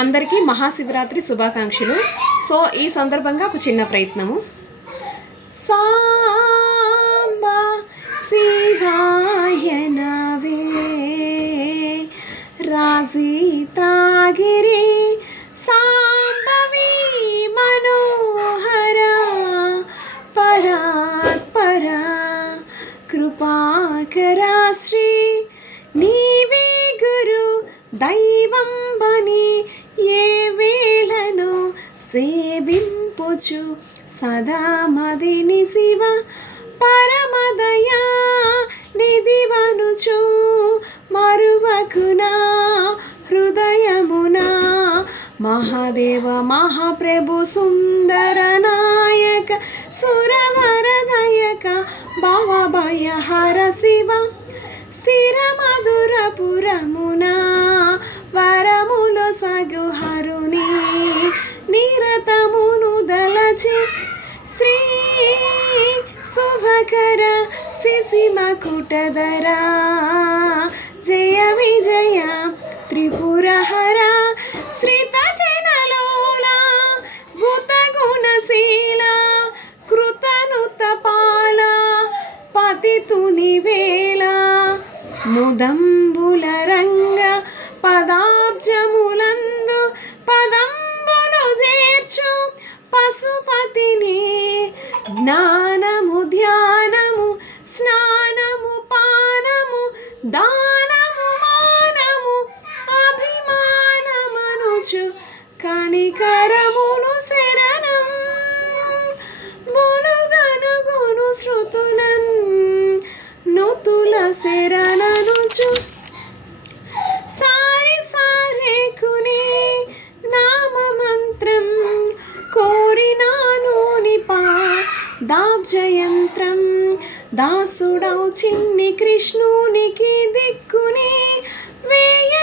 అందరికీ మహాశివరాత్రి శుభాకాంక్షలు. సో ఈ సందర్భంగా ఒక చిన్న ప్రయత్నము. సాంబా శివాయ నవే రాజీతాగిరి సాంబవి మనోహర పరాత్పర కృపాకరా శ్రీ నీవే గురు దైవం బని ఏ వేళను సేవింపుచు సదా మదిని శివ పరమదయా నిధివనుచు మరువకునా హృదయమునా మహాదేవ మహాప్రభు సుందర నాయక సురవరదయక భవభయ హర శివ స్థిర మధురపురమునా వరములు సగు హరుని నిరతమును దలచి శ్రీ శుభకర శిశిమకుటధర జయ విజయ త్రిపురహర శ్రిత జనలోల భూత గుణశీల కృతనుతపాల పతితుని వేళ ముదంబుల రంగ పదాబ్జములందు పదంబులు చేర్చు పశుపతిని జ్ఞానము ధ్యానము స్నానము పానము దానము మానము అభిమానమనుచు కనికరములు శరణం బులుగనుగును శృతులన్ నుతుల శరణనుచు సారి సారేకుని నామమంత్రం కోరినాను నిపా దాబ్జయంత్రం దాసుడౌ చిన్ని కృష్ణునికి దిక్కు